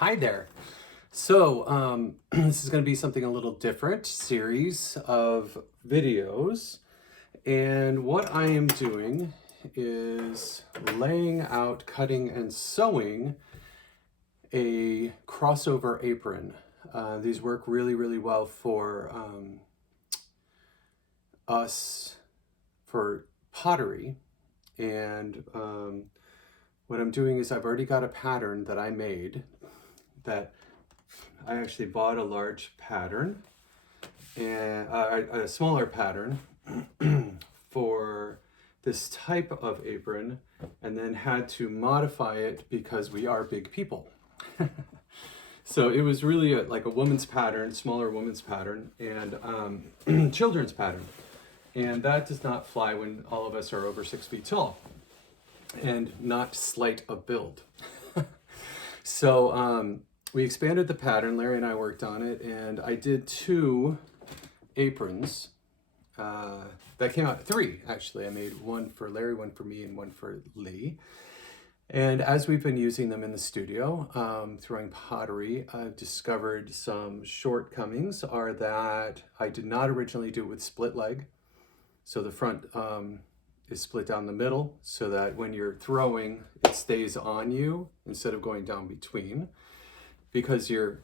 Hi there. This is going to be something a little different, series of videos. And what I am doing is laying out, cutting, and sewing a crossover apron. These work really, really well for us for pottery. And what I'm doing is I've already got a pattern that I made that I actually bought a large pattern and a smaller pattern for this type of apron, and then had to modify it because we are big people. So it was really like a woman's pattern, smaller woman's pattern, and children's pattern. And that does not fly when all of us are over 6 feet tall and not slight of build. So we expanded the pattern. Larry and I worked on it, and I did 2 aprons. That came out 3, actually. I made one for Larry, one for me, and one for Lee. And as we've been using them in the studio, throwing pottery, I've discovered some shortcomings are that I did not originally do it with split leg. So the front is split down the middle so that when you're throwing, it stays on you instead of going down between, because you're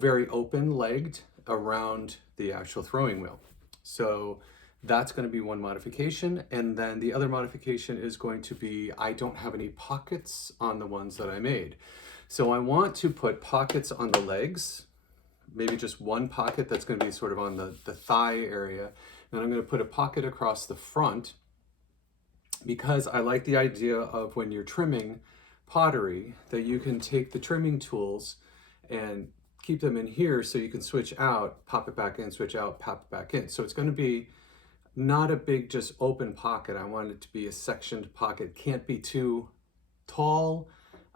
very open-legged around the actual throwing wheel. So that's going to be one modification. And then the other modification is going to be, I don't have any pockets on the ones that I made. So I want to put pockets on the legs, maybe just one pocket that's going to be sort of on the thigh area. And I'm going to put a pocket across the front, because I like the idea of when you're trimming pottery that you can take the trimming tools and keep them in here so you can switch out, pop it back in, switch out, pop it back in. So it's going to be not a big just open pocket. I want it to be a sectioned pocket. Can't be too tall.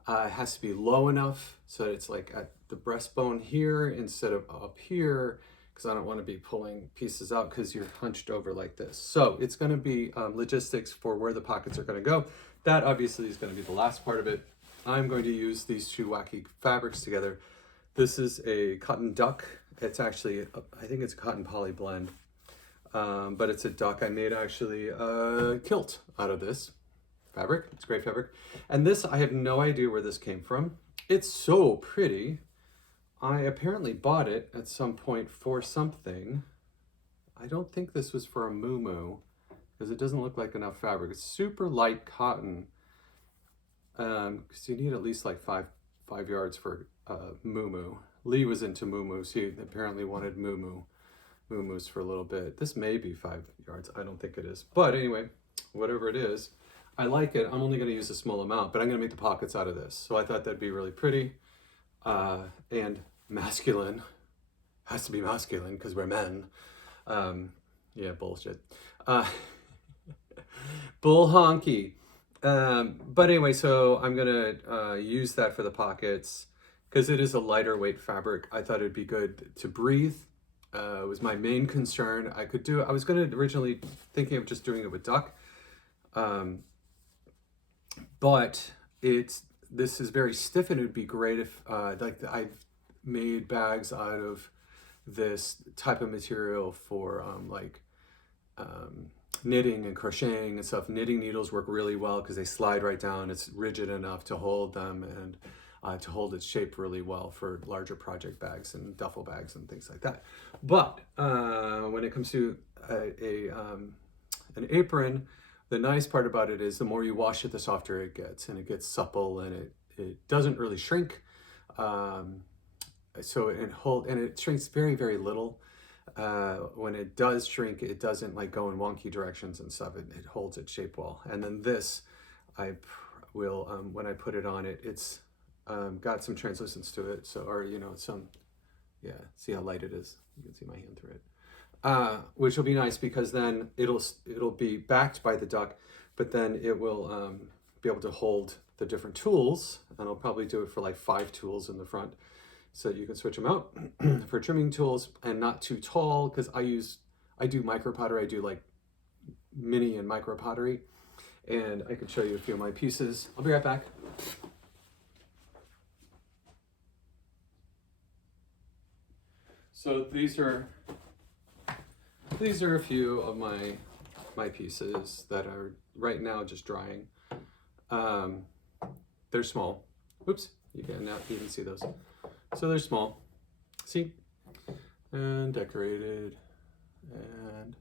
It has to be low enough so that it's like at the breastbone here instead of up here, because I don't want to be pulling pieces out because you're hunched over like this. So it's going to be logistics for where the pockets are going to go. That obviously is going to be the last part of it. I'm going to use these 2 wacky fabrics together. This is a cotton duck. It's actually, I think it's a cotton poly blend, but it's a duck. I made actually a kilt out of this fabric. It's great fabric. And this, I have no idea where this came from. It's so pretty. I apparently bought it at some point for something. I don't think this was for a muumuu, because it doesn't look like enough fabric. It's super light cotton, because you need at least like five yards for muumuu. Lee was into muumuus. He apparently wanted muumuus for a little bit. This may be 5 yards. I don't think it is. But anyway, whatever it is, I like it. I'm only going to use a small amount, but I'm going to make the pockets out of this. So I thought that'd be really pretty. And masculine. Has to be masculine because we're men. Yeah, bullshit. Bull honky. But anyway, so I'm gonna use that for the pockets because it is a lighter weight fabric. I thought it'd be good to breathe. It was my main concern. I was gonna originally thinking of just doing it with duck. But this is very stiff, and it would be great if like I've made bags out of this type of material for knitting and crocheting and stuff. Knitting needles work really well because they slide right down. It's rigid enough to hold them and to hold its shape really well for larger project bags and duffel bags and things like that. But when it comes to an apron, the nice part about it is the more you wash it, the softer it gets, and it gets supple, and it doesn't really shrink. So it shrinks very, very little. When it does shrink, it doesn't like go in wonky directions and stuff. It holds its shape well. And then this, I will, when I put it on it, it's got some translucence to it. So, or, yeah, see how light it is? You can see my hand through it. Which will be nice because then it'll be backed by the duck, but then it will be able to hold the different tools. And I'll probably do it for like 5 tools in the front, so you can switch them out for trimming tools, and not too tall, because I do micro pottery. I do like mini and micro pottery, and I could show you a few of my pieces. I'll be right back. So these are a few of my pieces that are right now just drying. They're small. Oops, you can now even see those. So they're small. See? And decorated. And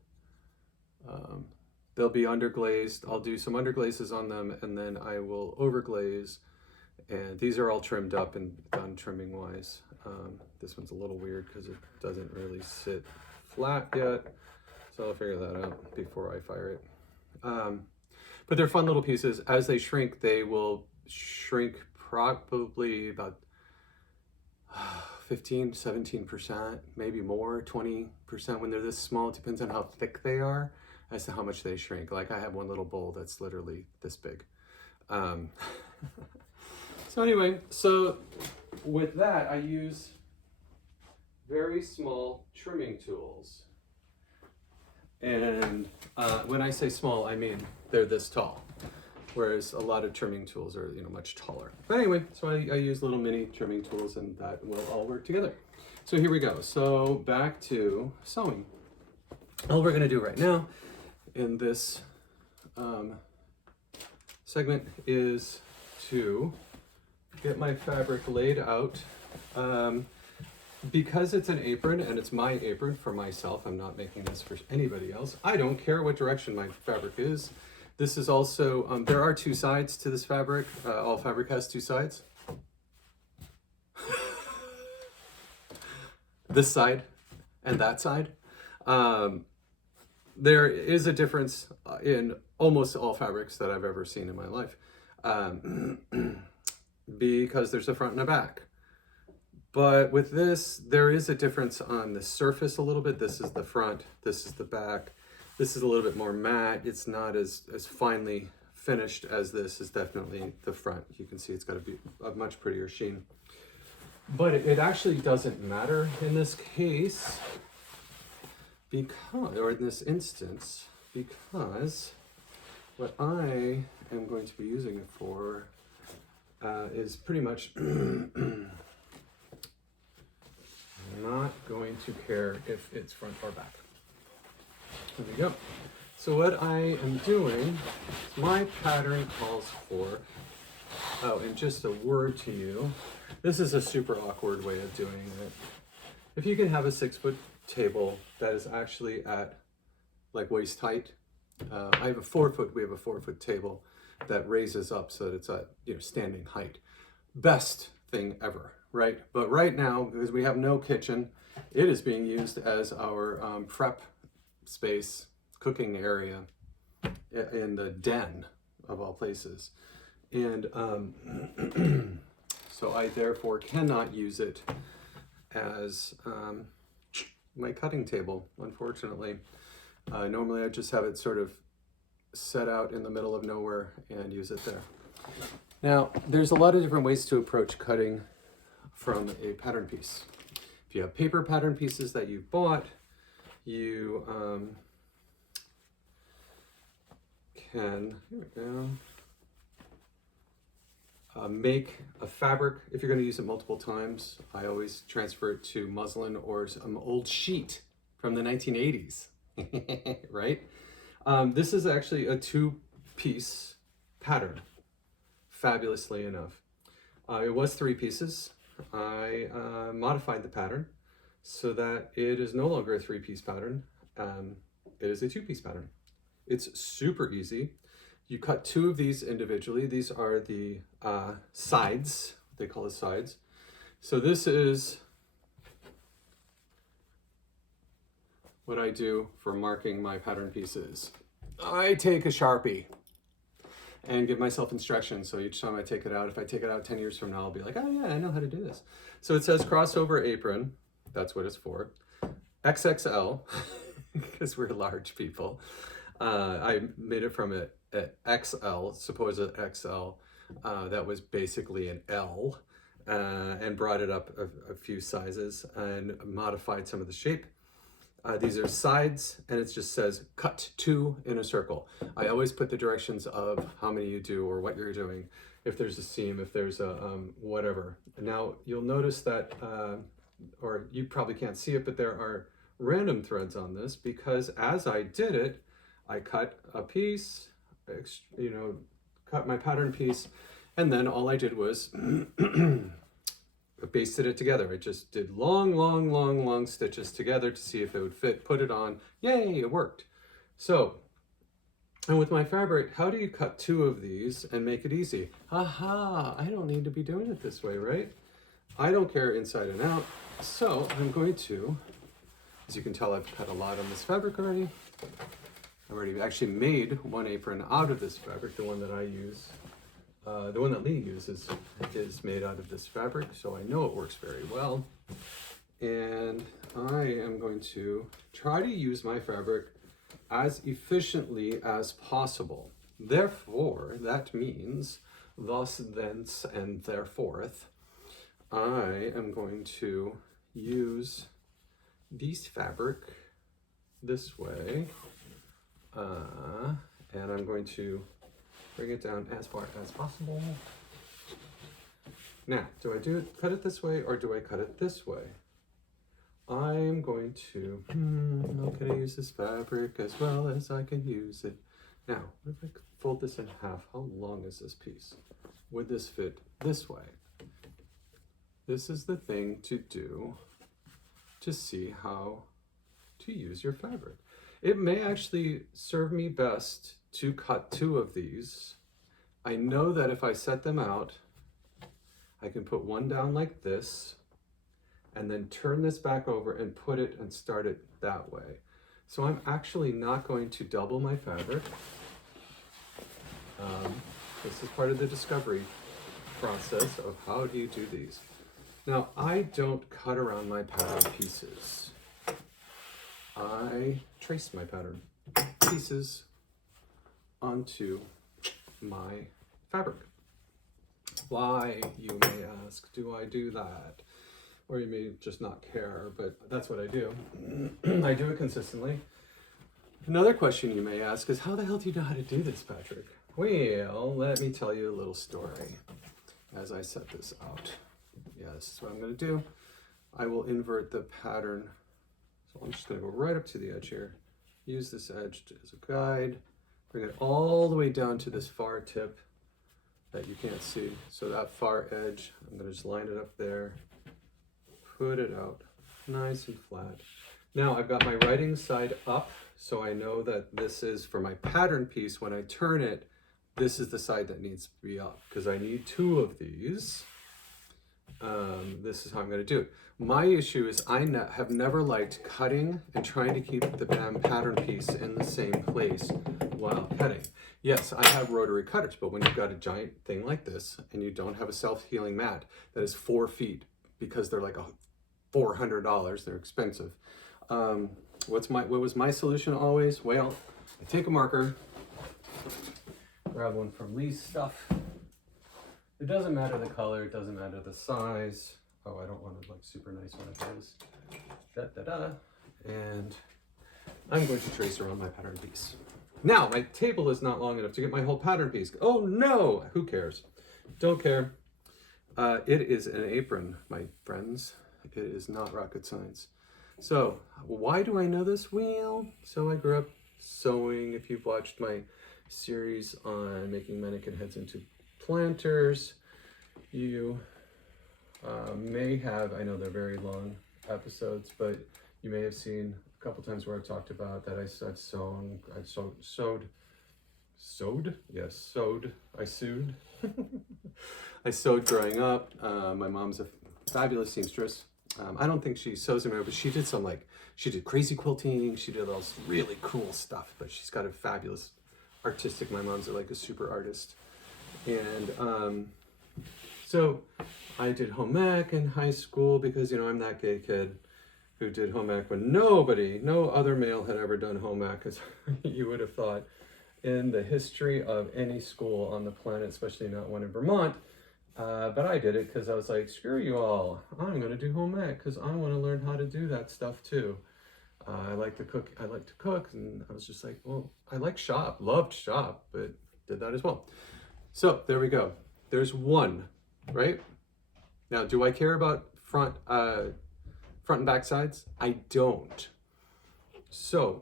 they'll be underglazed. I'll do some underglazes on them, and then I will overglaze. And these are all trimmed up and done trimming wise. This one's a little weird because it doesn't really sit flat yet. So I'll figure that out before I fire it. But they're fun little pieces. As they shrink, they will shrink probably about 15, 17%, maybe more, 20% when they're this small. It depends on how thick they are as to how much they shrink. Like I have one little bowl that's literally this big. So anyway, so with that, I use very small trimming tools. And when I say small, I mean they're this tall, whereas a lot of trimming tools are, much taller. But anyway, so I use little mini trimming tools, and that will all work together. So here we go. So back to sewing. All we're gonna do right now in this segment is to get my fabric laid out. Because it's an apron and it's my apron for myself, I'm not making this for anybody else. I don't care what direction my fabric is. This is also, there are two sides to this fabric. All fabric has two sides. This side and that side. There is a difference in almost all fabrics that I've ever seen in my life. Because there's a front and a back. But with this, there is a difference on the surface a little bit. This is the front, this is the back. This is a little bit more matte. It's not as finely finished as this is definitely the front. You can see it's got a much prettier sheen. But it actually doesn't matter in this case, or in this instance, because what I am going to be using it for is pretty much not going to care if it's front or back. There we go. So what I am doing, my pattern calls for, and just a word to you, this is a super awkward way of doing it. If you can have a 6-foot table that is actually at like waist height, we have a 4-foot table that raises up so that it's at standing height. Best thing ever. Right, but right now, because we have no kitchen, it is being used as our prep space, cooking area in the den of all places. And so I therefore cannot use it as my cutting table, unfortunately. Normally I just have it sort of set out in the middle of nowhere and use it there. Now, there's a lot of different ways to approach cutting from a pattern piece. If you have paper pattern pieces that you've bought, you can make a fabric. If you're going to use it multiple times, I always transfer it to muslin or some old sheet from the 1980s, right? This is actually a 2-piece pattern, fabulously enough. It was 3 pieces. I modified the pattern so that it is no longer a 3-piece pattern. It is a 2-piece pattern. It's super easy. You cut 2 of these individually. These are the sides. They call it sides. So this is what I do for marking my pattern pieces. I take a Sharpie and give myself instructions. So each time I take it out, if I take it out 10 years from now, I'll be like, oh yeah, I know how to do this. So it says crossover apron. That's what it's for. XXL, because we're large people. I made it from an XL, supposed XL. That was basically an L, and brought it up a few sizes and modified some of the shape. These are sides, and it just says cut 2 in a circle. I always put the directions of how many you do or what you're doing. If there's a seam, if there's a whatever. Now you'll notice that or you probably can't see it, but there are random threads on this because as I did it, I cut a piece, cut my pattern piece, and then all I did was basted it together. I just did long stitches together to see if it would fit, put it on. Yay, it worked. So, and with my fabric, how do you cut 2 of these and make it easy? Aha, I don't need to be doing it this way, right? I don't care inside and out. So I'm going to, as you can tell, I've cut a lot on this fabric already. I've already actually made one apron out of this fabric. The one that I use, the one that Lee uses is made out of this fabric, so I know it works very well. And I am going to try to use my fabric as efficiently as possible. Therefore, that means thus, thence, and thereforth, I am going to use this fabric this way, and I'm going to bring it down as far as possible. Now, do I cut it this way or do I cut it this way? I'm going to, how can I use this fabric as well as I can use it? Now, what if I fold this in half? How long is this piece? Would this fit this way? This is the thing to do to see how to use your fabric. It may actually serve me best to cut 2 of these. I know that if I set them out, I can put one down like this, and then turn this back over and put it and start it that way. So I'm actually not going to double my fabric. This is part of the discovery process of how do you do these. Now, I don't cut around my pattern pieces. I trace my pattern pieces onto my fabric. Why, you may ask, do I do that? Or you may just not care, but that's what I do. I do it consistently. Another question you may ask is, how the hell do you know how to do this, Patrick? Well, let me tell you a little story as I set this out. Yeah, this is what I'm going to do. I will invert the pattern. So I'm just going to go right up to the edge here. Use this edge as a guide. Bring it all the way down to this far tip that you can't see. So that far edge, I'm going to just line it up there. Put it out nice and flat. Now I've got my writing side up, so I know that this is for my pattern piece. When I turn it, this is the side that needs to be up because I need 2 of these. This is how I'm going to do it. My issue is I have never liked cutting and trying to keep the pattern piece in the same place while cutting. Yes, I have rotary cutters, but when you've got a giant thing like this and you don't have a self-healing mat that is 4 feet because they're like $400, they're expensive. What was my solution always? Well, I take a marker, grab one from Lee's stuff. It doesn't matter the color, it doesn't matter the size. Oh, I don't want a like super nice one of those. And I'm going to trace around my pattern piece. Now, my table is not long enough to get my whole pattern piece. Oh no, who cares? Don't care. It is an apron, my friends. It is not rocket science. So, why do I know this? Well, so I grew up sewing. If you've watched my series on making mannequin heads into planters, you may have, I know they're very long episodes, but you may have seen a couple times where I've talked about that I sewed. I sewed growing up. My mom's a fabulous seamstress. I don't think she sews anymore, but she did she did crazy quilting. She did all this really cool stuff, but she's got a fabulous artistic, my mom's like a super artist. And so I did home ec in high school because, you know, I'm that gay kid who did home ec when no other male had ever done home ec, as you would have thought, in the history of any school on the planet, especially not one in Vermont. But I did it because I was like, screw you all, I'm going to do home ec because I want to learn how to do that stuff too. I like to cook, and I was just like, well, I like shop, loved shop, but did that as well. So there we go. There's one, right? Now, do I care about front front and back sides? I don't. So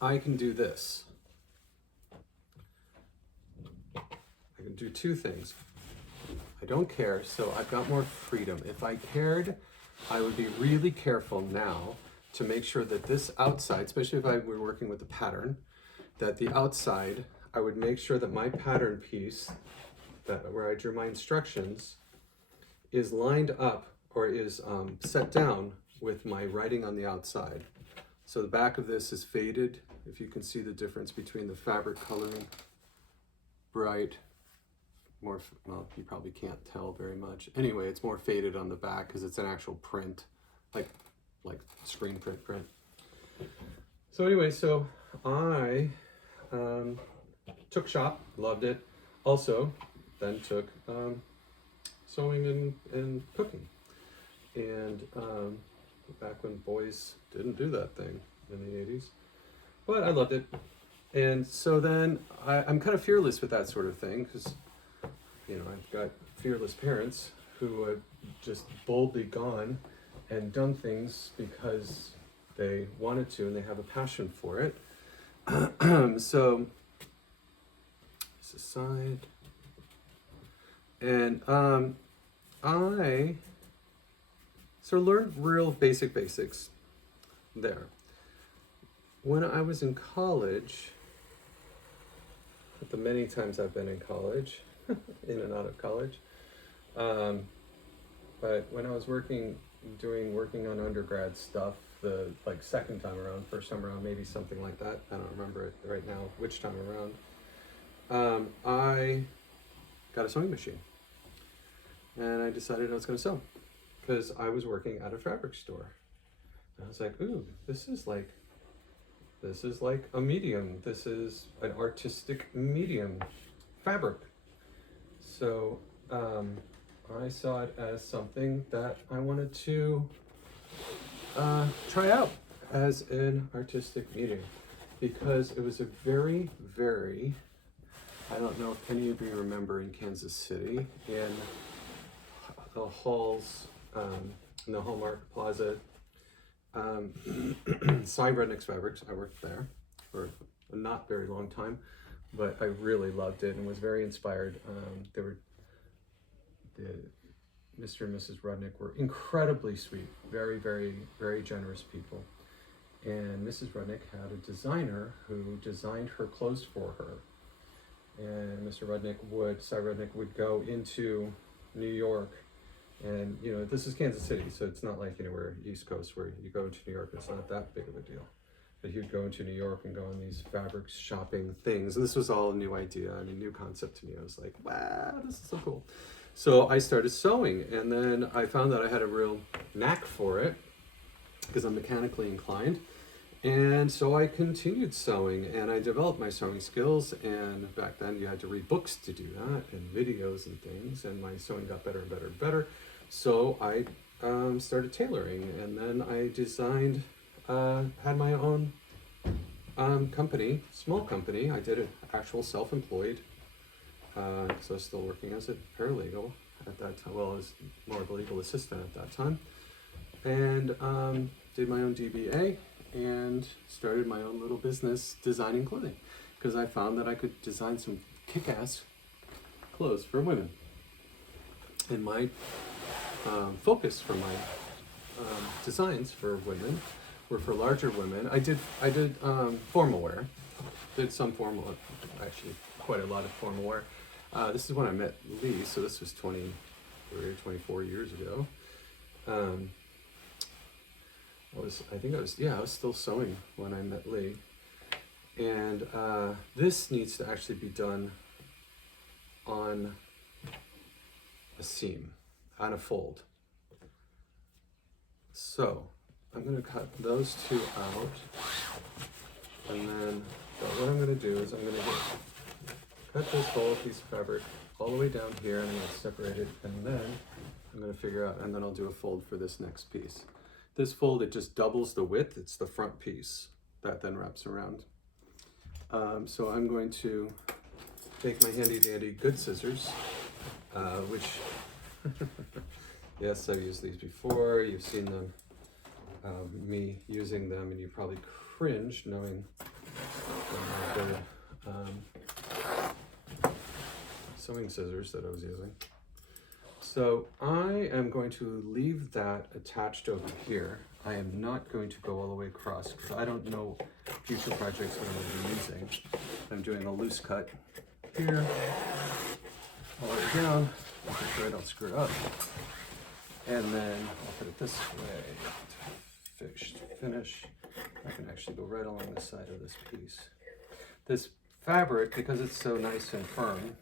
I can do this. I can do two things. I don't care, so I've got more freedom. If I cared, I would be really careful now to make sure that this outside, especially if I were working with a pattern, that the outside, I would make sure that my pattern piece, that where I drew my instructions, is lined up or is set down with my writing on the outside. So the back of this is faded. If you can see the difference between the fabric coloring, bright, more, well, you probably can't tell very much. Anyway, it's more faded on the back because it's an actual print, like screen print. So anyway, so I took shop, loved it. Also, then took sewing and cooking. And back when boys didn't do that thing in the 80s. But I loved it. And so then I'm kind of fearless with that sort of thing because, you know, I've got fearless parents who have just boldly gone and done things because they wanted to and they have a passion for it. So, this aside. And I sort of learned real basics there. When I was in college, the many times I've been in college, in and out of college, but when I was working on undergrad stuff, the second time around, first time around, maybe something like that, I don't remember it right now, which time around, I got a sewing machine. And I decided I was going to sew because I was working at a fabric store. And I was like, ooh, this is like a medium. This is an artistic medium, fabric. So I saw it as something that I wanted to try out as an artistic medium because it was a very, very, I don't know if any of you remember in Kansas City, in the halls, in the Hallmark Plaza, Cy Rudnick's Fabrics. I worked there for a not very long time, but I really loved it and was very inspired. Mr. and Mrs. Rudnick were incredibly sweet, very, very, very generous people. And Mrs. Rudnick had a designer who designed her clothes for her. And Cy Rudnick would go into New York. And, you know, this is Kansas City, so it's not like anywhere East Coast where you go into New York, it's not that big of a deal. But he would go into New York and go on these fabric shopping things. And this was all a new idea, new concept to me. I was like, wow, this is so cool. So I started sewing, and then I found that I had a real knack for it because I'm mechanically inclined. And so I continued sewing, and I developed my sewing skills, and back then you had to read books to do that, and videos and things, and my sewing got better and better and better. So I started tailoring, and then I designed, had my own company, small company. I did it actual self-employed, so I was still working as a paralegal at that time. Well, I was more of a legal assistant at that time, and did my own DBA and started my own little business designing clothing because I found that I could design some kick-ass clothes for women. And my focus for my designs for women were for larger women. I did formal wear, did some formal, actually quite a lot of formal wear. This is when I met Lee, so this was 23 or 24 years ago. I was still sewing when I met Lee. And this needs to actually be done on a seam, on a fold. So I'm going to cut those two out. And then what I'm going to do is I'm going to cut this whole piece of fabric all the way down here, and I'm going to separate it, and then I'm going to figure out, and then I'll do a fold for this next piece. This fold, it just doubles the width. It's the front piece that then wraps around. So I'm going to take my handy dandy good scissors, which Yes, I've used these before. You've seen them, me using them, and you probably cringed knowing the sewing scissors that I was using. So I am going to leave that attached over here. I am not going to go all the way across because I don't know future projects what I'm going to be using. I'm doing a loose cut here, all the way down. I'm sure I don't screw it up. And then I'll put it this way, finish. I can actually go right along the side of this piece. This fabric, because it's so nice and firm,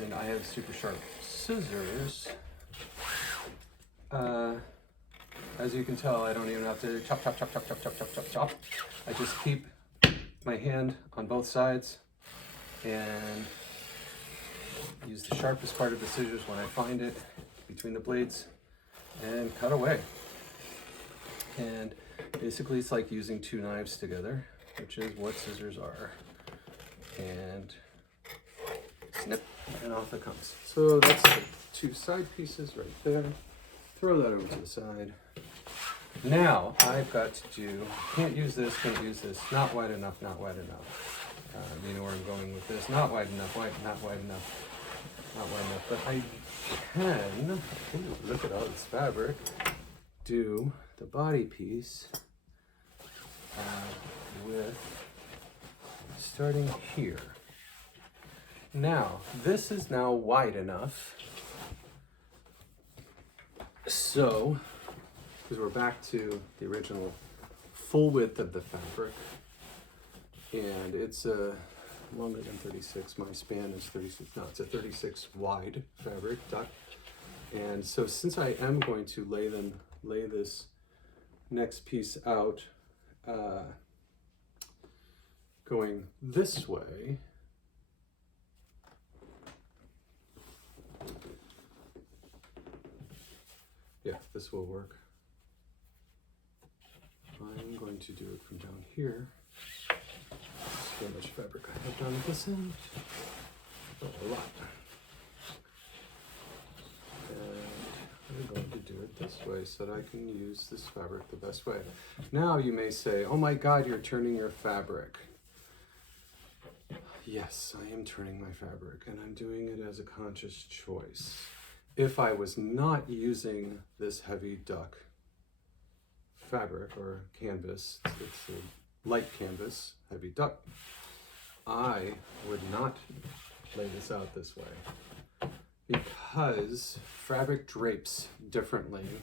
and I have super sharp scissors, as you can tell, I don't even have to chop. I just keep my hand on both sides and use the sharpest part of the scissors when I find it between the blades and cut away. And basically it's like using two knives together, which is what scissors are. And snip, and off it comes. So that's the two side pieces right there. Throw that over to the side. Now I've got to do, can't use this, not wide enough. You know where I'm going with this. Not wide enough, not wide enough. But I can, ooh, look at all this fabric, do the body piece with starting here. Now, this is now wide enough. So, because we're back to the original full width of the fabric, and it's longer than 36. My span is 36. No, it's a 36 wide fabric duck. And so, since I am going to lay this next piece out, going this way. Yeah, this will work. I'm going to do it from down here. See how much fabric I have down at this end. Oh, a lot. And I'm going to do it this way so that I can use this fabric the best way. Now you may say, oh my God, you're turning your fabric. Yes, I am turning my fabric, and I'm doing it as a conscious choice. If I was not using this heavy duck fabric or canvas, it's a light canvas, heavy duck, I would not lay this out this way because fabric drapes differently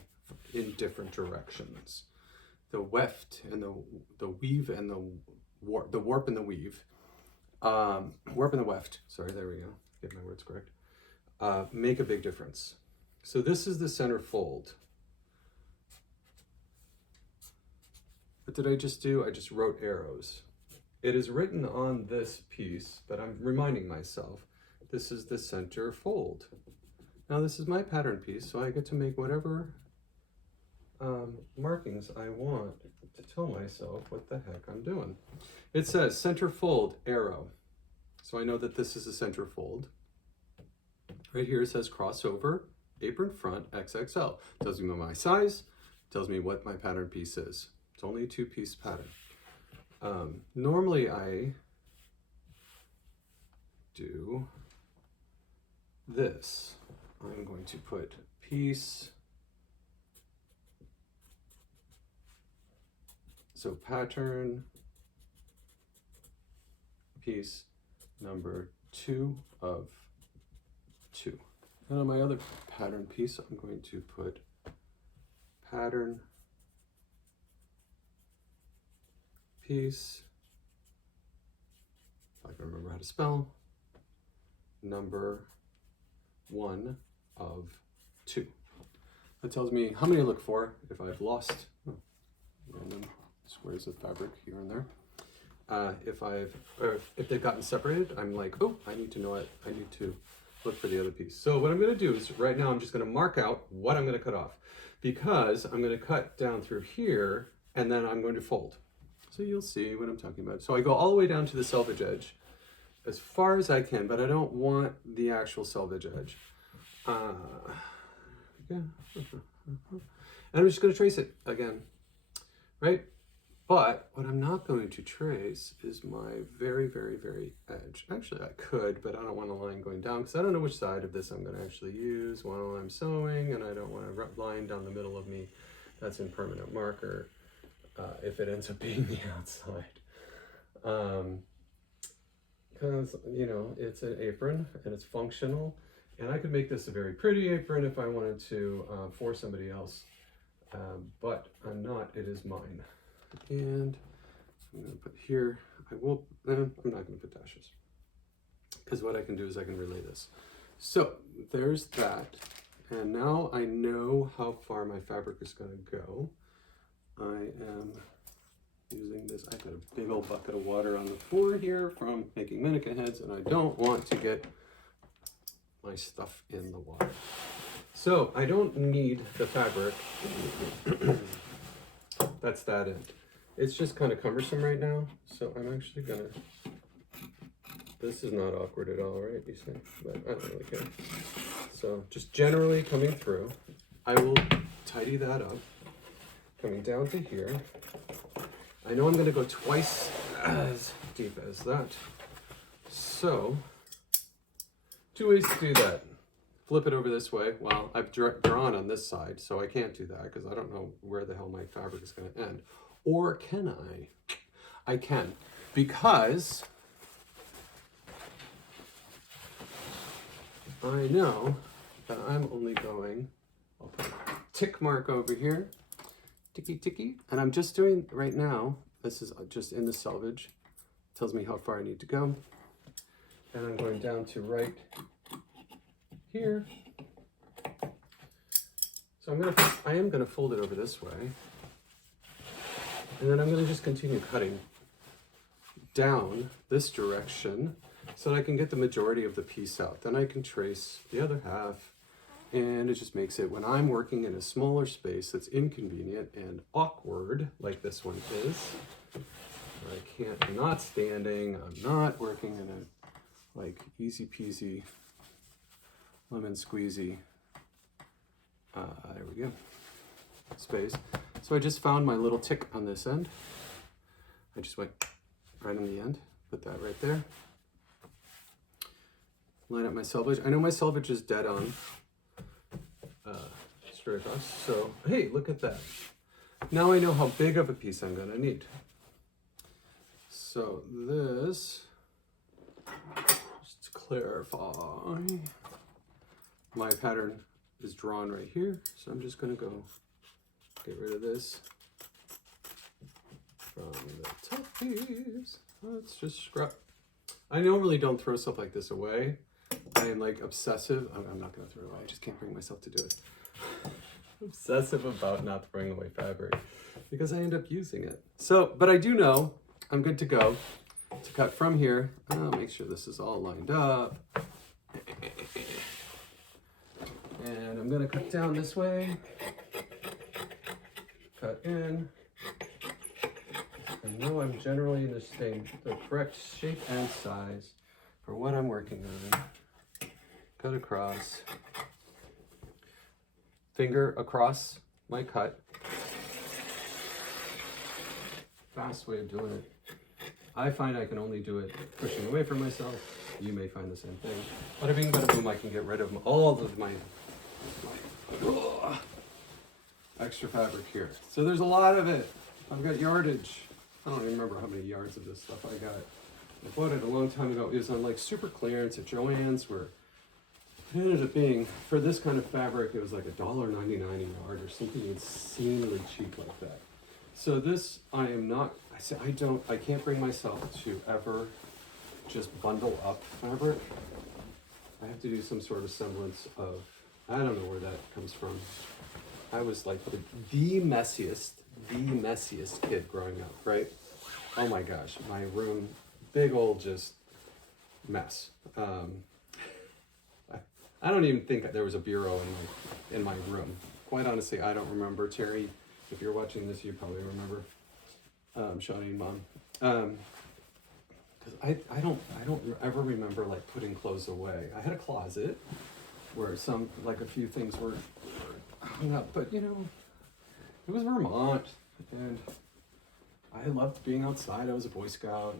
in different directions. The weft and the weave and the warp and the weave, warp and the weft, sorry, there we go, get my words correct, make a big difference. So this is the center fold. What did I just do? I just wrote arrows. It is written on this piece, but I'm reminding myself, this is the center fold. Now this is my pattern piece, so I get to make whatever markings I want to tell myself what the heck I'm doing. It says center fold, arrow. So I know that this is a center fold. Right here it says crossover, apron front, XXL. Tells me my size, tells me what my pattern piece is. It's only a 2-piece pattern. Normally I do this. I'm going to put piece, so pattern piece number 2 of 2. And on my other pattern piece, I'm going to put pattern piece, if I can remember how to spell, number 1 of 2. That tells me how many to look for if I've lost random squares of fabric here and there. If they've gotten separated, I'm like, oh, I need to know it. I need to look for the other piece. So what I'm going to do is right now I'm just going to mark out what I'm going to cut off, because I'm going to cut down through here and then I'm going to fold. So you'll see what I'm talking about. So I go all the way down to the selvage edge as far as I can, but I don't want the actual selvage edge. go. And I'm just going to trace it again, right? But what I'm not going to trace is my very, very, very edge. Actually, I could, but I don't want a line going down because I don't know which side of this I'm going to actually use while I'm sewing, and I don't want a line down the middle of me that's in permanent marker if it ends up being the outside. Because, you know, it's an apron and it's functional, and I could make this a very pretty apron if I wanted to for somebody else, but I'm not, it is mine. And I'm going to put here, I'm not going to put dashes, because what I can do is I can relay this. So there's that, and now I know how far my fabric is going to go. I am using this, I've got a big old bucket of water on the floor here from making mannequin heads, and I don't want to get my stuff in the water. So I don't need the fabric. That's that end. It's just kind of cumbersome right now, so I'm actually gonna, this is not awkward at all, right, you say? But I don't really care. So just generally coming through, I will tidy that up, coming down to here. I know I'm gonna go twice as deep as that. So, 2 ways to do that. Flip it over this way. Well, I've drawn on this side, so I can't do that because I don't know where the hell my fabric is going to end. Or can I? I can, because I know that I'm only going, I'll put a tick mark over here, ticky ticky, and I'm just doing right now, this is just in the selvage, tells me how far I need to go, and I'm going down to right here. So I am gonna fold it over this way, and then I'm gonna just continue cutting down this direction so that I can get the majority of the piece out. Then I can trace the other half, and it just makes it, when I'm working in a smaller space that's inconvenient and awkward, like this one is, where I can't, I'm not standing, I'm not working in a like easy peasy lemon squeezy, there we go, space. So I just found my little tick on this end. I just went right on the end, put that right there. Line up my selvage. I know my selvage is dead on, straight across. So, hey, look at that. Now I know how big of a piece I'm gonna need. So this, just to clarify, my pattern is drawn right here, so I'm just gonna go get rid of this from the top piece. Let's just scrap. I normally don't throw stuff like this away. I am like obsessive. I'm not gonna throw it away. I just can't bring myself to do it. Obsessive about not throwing away fabric because I end up using it. So, but I do know I'm good to go to cut from here. I'll make sure this is all lined up. And I'm gonna cut down this way, cut in. I know I'm generally in the correct shape and size for what I'm working on. Cut across, finger across my cut. Fast way of doing it. I find I can only do it pushing away from myself. You may find the same thing. Bada bing, bada boom, I can get rid of all of my extra fabric here. So there's a lot of it. I've got yardage. I don't even remember how many yards of this stuff I got. I bought it a long time ago. It was on like super clearance at Joann's, where it ended up being, for this kind of fabric, it was like $1.99 a yard or something insanely cheap like that. So this, I am not, I can't bring myself to ever just bundle up fabric. I have to do some sort of semblance of, I don't know where that comes from. I was like the messiest kid growing up, right? Oh my gosh, my room, big old just mess. I don't even think there was a bureau in my room. Quite honestly, I don't remember. Terry, if you're watching this, you probably remember. Shawnee and Mom. Because I don't ever remember like putting clothes away. I had a closet where a few things were hung up, but you know, it was Vermont, and I loved being outside. I was a Boy Scout,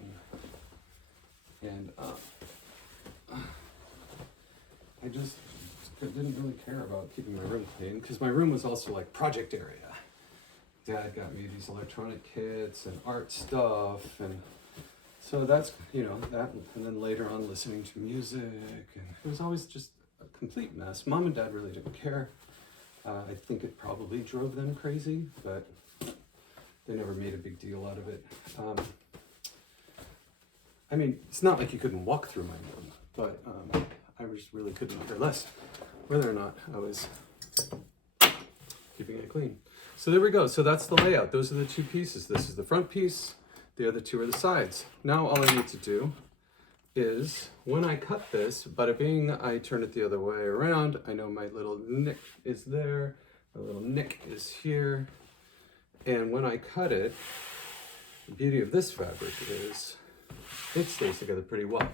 and I just didn't really care about keeping my room clean, because my room was also like project area. Dad got me these electronic kits and art stuff, and so that's, you know, that, and then later on listening to music, and it was always just a complete mess. Mom and Dad really didn't care. I think it probably drove them crazy, but they never made a big deal out of it. I mean, it's not like you couldn't walk through my room, but I just really couldn't care less whether or not I was keeping it clean. So there we go. So that's the layout. Those are the two pieces. This is the front piece. The other two are the sides. Now all I need to do is, when I cut this, bada bing, I turn it the other way around. I know my little nick is there. My little nick is here. And when I cut it, the beauty of this fabric is it stays together pretty well.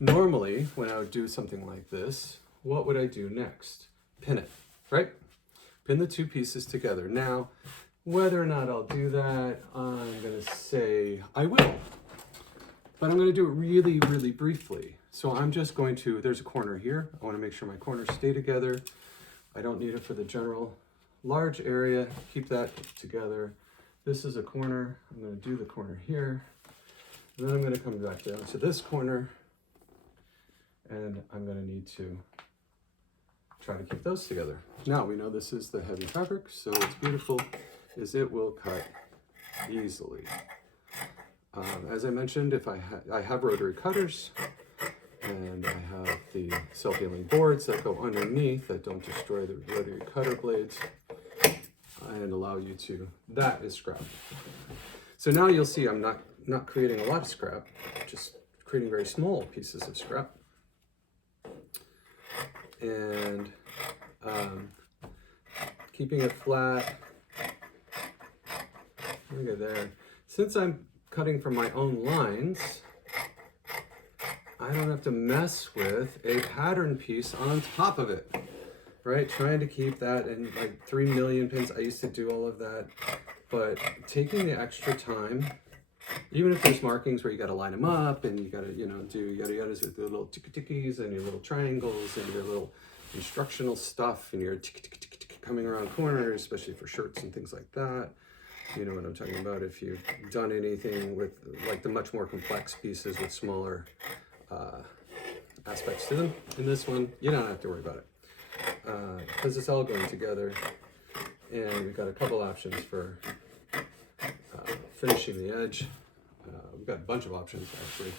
Normally, when I would do something like this, what would I do next? Pin it, right? Pin the two pieces together. Now, whether or not I'll do that, I'm gonna say I will. But I'm gonna do it really, really briefly. So I'm just going to, there's a corner here. I wanna make sure my corners stay together. I don't need it for the general large area. Keep that together. This is a corner. I'm gonna do the corner here. And then I'm gonna come back down to this corner, and I'm gonna need to try to keep those together. Now we know this is the heavy fabric, so what's beautiful is it will cut easily. As I mentioned, if I have rotary cutters, and I have the self-healing boards that go underneath that don't destroy the rotary cutter blades and allow you to, that is scrap. So now you'll see I'm not creating a lot of scrap, just creating very small pieces of scrap. And keeping it flat. Look at there. Since I'm cutting from my own lines, I don't have to mess with a pattern piece on top of it, right? Trying to keep that in like 3 million pins. I used to do all of that, but taking the extra time, even if there's markings where you got to line them up and you got to, you know, do yada yadas with the little ticky-tickies and your little triangles and your little instructional stuff and your ticky-ticky-ticky coming around corners, especially for shirts and things like that. You know what I'm talking about if you've done anything with like the much more complex pieces with smaller aspects to them. In this one, you don't have to worry about it because it's all going together, and we've got a couple options for finishing the edge. We've got a bunch of options actually.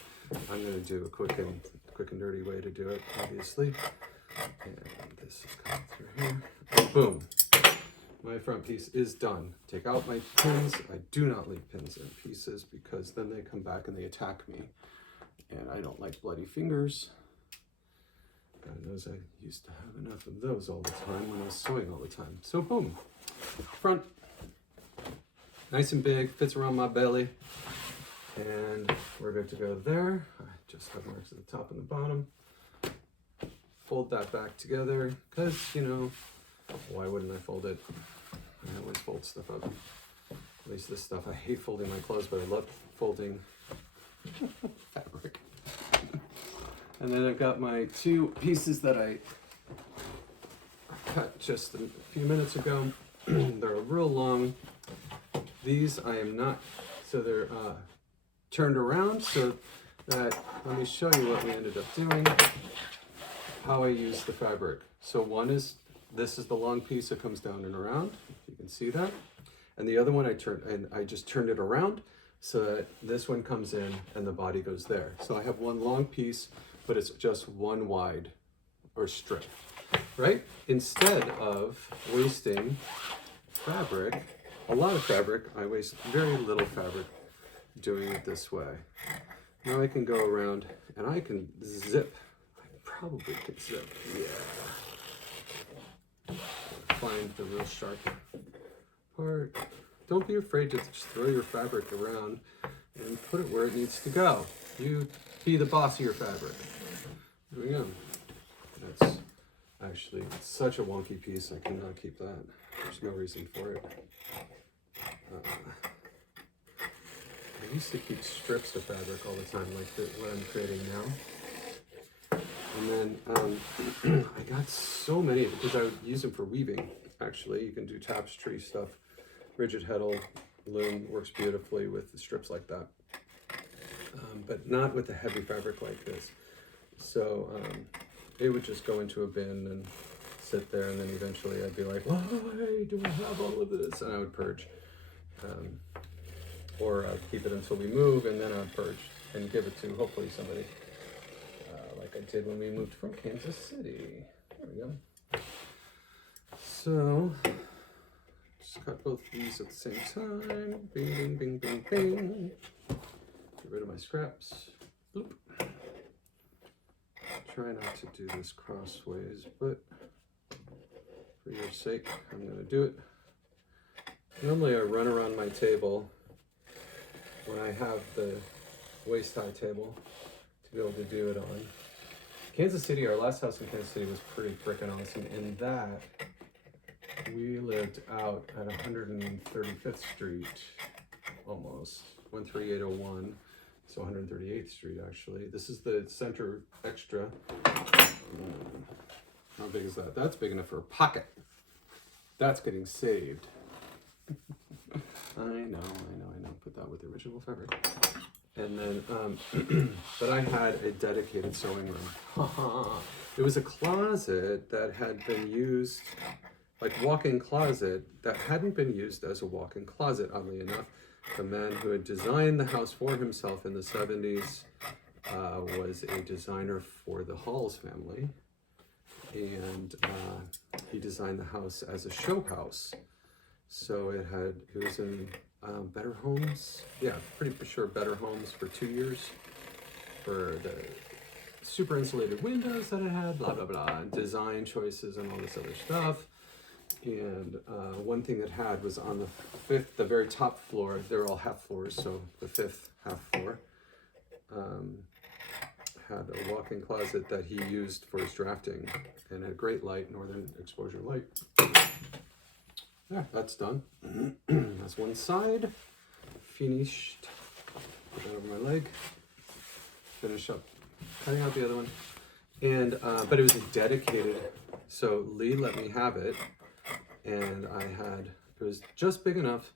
I'm going to do a quick and dirty way to do it, obviously. And this is coming through here. And boom. My front piece is done. Take out my pins. I do not leave pins in pieces because then they come back and they attack me. And I don't like bloody fingers. God knows I used to have enough of those all the time when I was sewing all the time. So boom. Front. Nice and big, fits around my belly. And we're good to go there. I just have marks at the top and the bottom. Fold that back together because, you know, why wouldn't I fold it? I always fold stuff up. At least this stuff. I hate folding my clothes, but I love folding fabric. And then I've got my two pieces that I cut just a few minutes ago. They're real long. These I am not, so they're turned around so that, let me show you what we ended up doing, how I use the fabric. So one is, this is the long piece that comes down and around. You can see that. And the other one I just turned it around so that this one comes in and the body goes there. So I have one long piece, but it's just one wide or strip, right? Instead of wasting fabric, a lot of fabric, I waste very little fabric doing it this way. Now I can go around and I can zip. I probably could zip, yeah. Find the real sharp part. Don't be afraid to just throw your fabric around and put it where it needs to go. You be the boss of your fabric. There we go. I actually. It's such a wonky piece, I cannot keep that. There's no reason for it. I used to keep strips of fabric all the time, like what I'm creating now. And then I got so many because I would use them for weaving, actually. You can do tapestry stuff. Rigid heddle loom works beautifully with the strips like that. But not with the heavy fabric like this. So it would just go into a bin and sit there, and then eventually I'd be like, why do I have all of this? And I would purge. Or I'd keep it until we move, and then I'd purge and give it to hopefully somebody, like I did when we moved from Kansas City. There we go. So, just cut both of these at the same time. Bing, bing, bing, bing, bing. Get rid of my scraps. Bloop. Try not to do this crossways, but for your sake, I'm going to do it. Normally I run around my table when I have the waist high table to be able to do it on. Kansas City, our last house in Kansas City was pretty freaking awesome. In that, we lived out at 135th Street, almost, 13801. So 138th Street, actually. This is the center extra. How big is that? That's big enough for a pocket. That's getting saved. I know. Put that with the original fabric. And then, but I had a dedicated sewing room. It was a closet that had been used, like walk-in closet, that hadn't been used as a walk-in closet, oddly enough. The man who had designed the house for himself in the 70s was a designer for the Halls family. And he designed the house as a show house. So it was in Better Homes. Yeah, pretty sure Better Homes for 2 years. For the super insulated windows that it had, blah, blah, blah, and design choices and all this other stuff. And one thing that had was on the very top floor, they're all half floors, so the fifth half floor, had a walk-in closet that he used for his drafting, and had great light, northern exposure light. Yeah, that's done. That's one side, finished. Put that over my leg, finish up cutting out the other one. And, but it was a dedicated, so Lee let me have it. And it was just big enough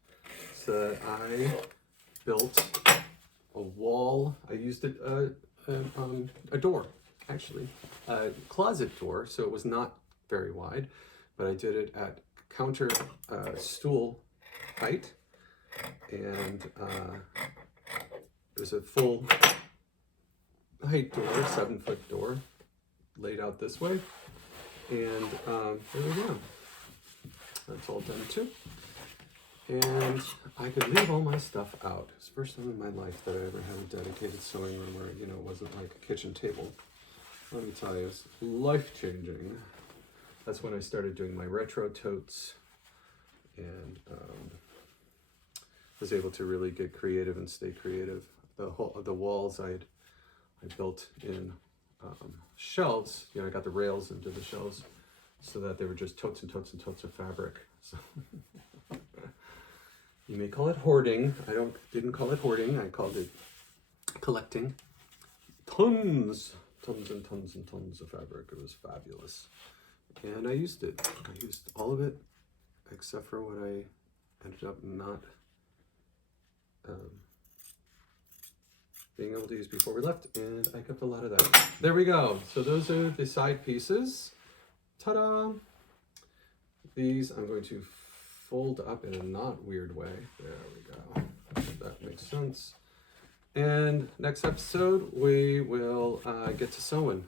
so that I built a wall. I used it, a door, actually, a closet door. So it was not very wide, but I did it at counter stool height. And it was a full height door, 7-foot door, laid out this way. And there we go. That's all done too. And I could leave all my stuff out. It's the first time in my life that I ever had a dedicated sewing room where, it wasn't like a kitchen table. Let me tell you, it's life-changing. That's when I started doing my retro totes and was able to really get creative and stay creative. The walls I built in shelves. I got the rails into the shelves, so that they were just totes and totes and totes of fabric. So you may call it hoarding. I didn't call it hoarding. I called it collecting. Tons and tons and tons of fabric. It was fabulous. And I used it. I used all of it, except for what I ended up not being able to use before we left. And I kept a lot of that. There we go. So those are the side pieces. Ta-da! These I'm going to fold up in a not weird way. There we go. That makes sense. And next episode, we will get to sewing.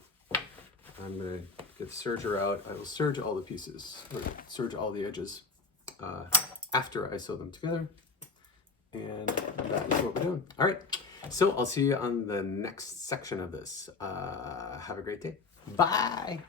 I'm going to get the serger out. I will serge all the pieces, or serge all the edges after I sew them together. And that is what we're doing. All right. So I'll see you on the next section of this. Have a great day. Bye.